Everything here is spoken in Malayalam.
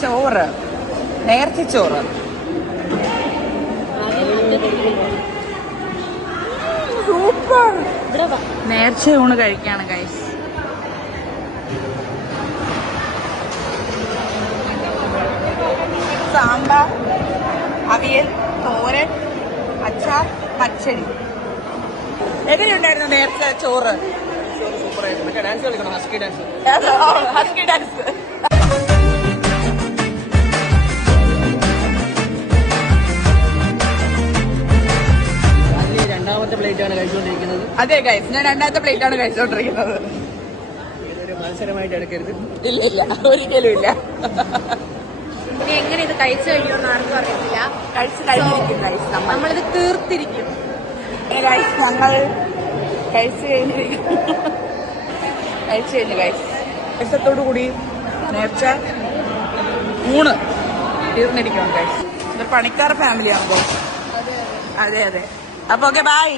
ചോറ്, നേർച്ച ചോറ്. സൂപ്പർ. നേർച്ച ഊണ് കഴിക്കാണ് ഗൈസ്. സാമ്പാർ, അവിയൽ, തോരൻ, അച്ചാർ, പച്ചടി. എങ്ങനെയുണ്ടായിരുന്നു നേർച്ച ചോറ്? ഡാൻസ് കളിക്കണം, ഹസ്കി ഡാൻസ്. Husky dance. രണ്ടാമത്തെ പ്ലേറ്റ് ആണ് കഴിച്ചുകൊണ്ടിരിക്കുന്നത്. അതെ ഗൈസ്, ഞാൻ രണ്ടാമത്തെ പ്ലേറ്റ് ആണ് കഴിച്ചുകൊണ്ടിരിക്കുന്നത്. ഇതൊരു മത്സരമായിട്ട് എടുക്കരുത്. ഇല്ല ഇല്ല, ഒരിക്കലും ഇല്ല. ഇനി എങ്ങനെ ഇത് കഴിച്ചു കഴിയുമെന്ന് ആർക്കും അറിയത്തില്ല. കഴിച്ചു കഴിഞ്ഞിരിക്കും ഗൈസ്. നമ്മളിത് തീർത്തിരിക്കും ഗൈസ്. ഞങ്ങൾ കഴിച്ചു കഴിഞ്ഞു ഗൈസ്. രസത്തോടു കൂടി നേർച്ച ഊണ് തീർന്നിരിക്കണം ഗൈസ്. ഇത് പണിക്കാർ ഫാമിലിയാണ് ഗൈസ്. അതെ അതെ. അപ്പൊ ഓക്കെ, ബൈ.